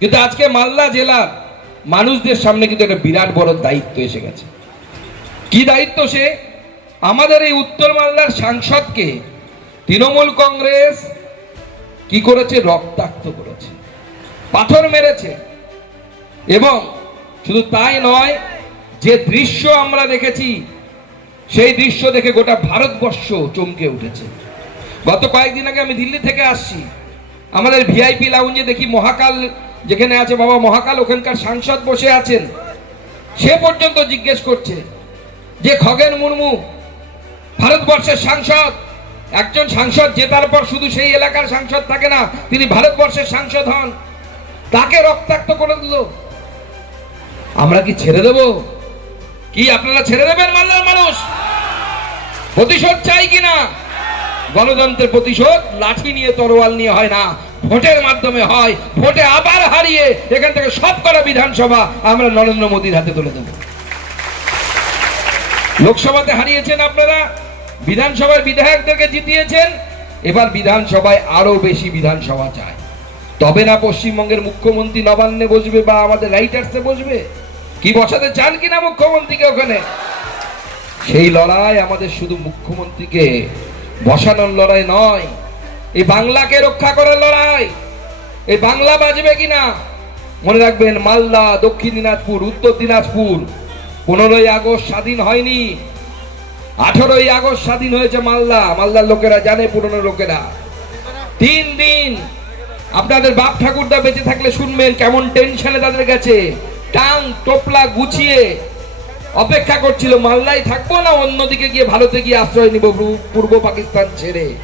কিন্তু আজকে মালদা জেলার মানুষদের সামনে কিন্তু একটা বিরাট বড় দায়িত্ব এসে গেছে। কি দায়িত্ব সে? আমাদের এই উত্তর মালদার সাংসদকে তৃণমূল কংগ্রেস কি করেছে? রক্তাক্ত করেছে। পাথর মেরেছে। এবং শুধু তাই নয়, যে দৃশ্য আমরা দেখেছি, সেই দৃশ্য দেখে গোটা ভারতবর্ষ চমকে উঠেছে। গত কয়েকদিন আগে আমি দিল্লি থেকে আসছি। আমাদের ভিআইপি লাউঞ্জে দেখি মহাকাল যেখানে আছে বাবা মহাকাল, ওখানকার সাংসদ বসে আছেন। সে পর্যন্ত জিজ্ঞেস করছে যে খগেন মুর্মু, ভারতবর্ষের সাংসদ, একজন সাংসদ জেতার পর শুধু সেই এলাকার সাংসদ থাকে না, তিনি ভারতবর্ষের সাংসদ হন। তাকে রক্তাক্ত করে দিল। আমরা কি ছেড়ে দেব? কি আপনারা ছেড়ে দেবেন, মালদার মানুষ? প্রতিশোধ চাই কিনা? গণতন্ত্রের প্রতিশোধ, লাঠি নিয়ে তরোয়াল নিয়ে হয় না। ভোটের মাধ্যমে হয়, ভোটে আবার হারিয়ে এখান থেকে সব করা বিধানসভা আমরা নরেন্দ্র মোদীর হাতে তুলে দেব। লোকসভাতে হারিয়েছেন আপনারা, বিধানসভার বিধায়কদেরকে জিতিয়েছেন, এবার বিধানসভায় আরও বেশি বিধানসভা চায় তবে না পশ্চিমবঙ্গের মুখ্যমন্ত্রী নবান্নে বসবে বা আমাদের রাইটার্সে বসবে? কি বসাতে চান কিনা মুখ্যমন্ত্রীকে ওখানে? সেই লড়াই আমাদের শুধু মুখ্যমন্ত্রীকে বসানোর লড়াই নয় এই বাংলাকে রক্ষা করার লড়াই। এই বাংলা বাজবে কিনা? মনে রাখবেন, মালদা, দক্ষিণ দিনাজপুর, উত্তর দিনাজপুর পনেরোই আগস্ট স্বাধীন হয়নি। আঠারোই আগস্ট স্বাধীন হয়েছে মালদা। মালদার লোকেরা জানে পুরনো লোকেরা। তিন দিন আপনাদের বাপ ঠাকুরদা বেঁচে থাকলে শুনবেন কেমন টেনশনে তাদের কাছে। টাং টোপলা গুছিয়ে অপেক্ষা করছিল, মালদায় থাকব না? অন্যদিকে গিয়ে ভারতে গিয়ে আশ্রয় নিব, পূর্ব পাকিস্তান ছেড়ে।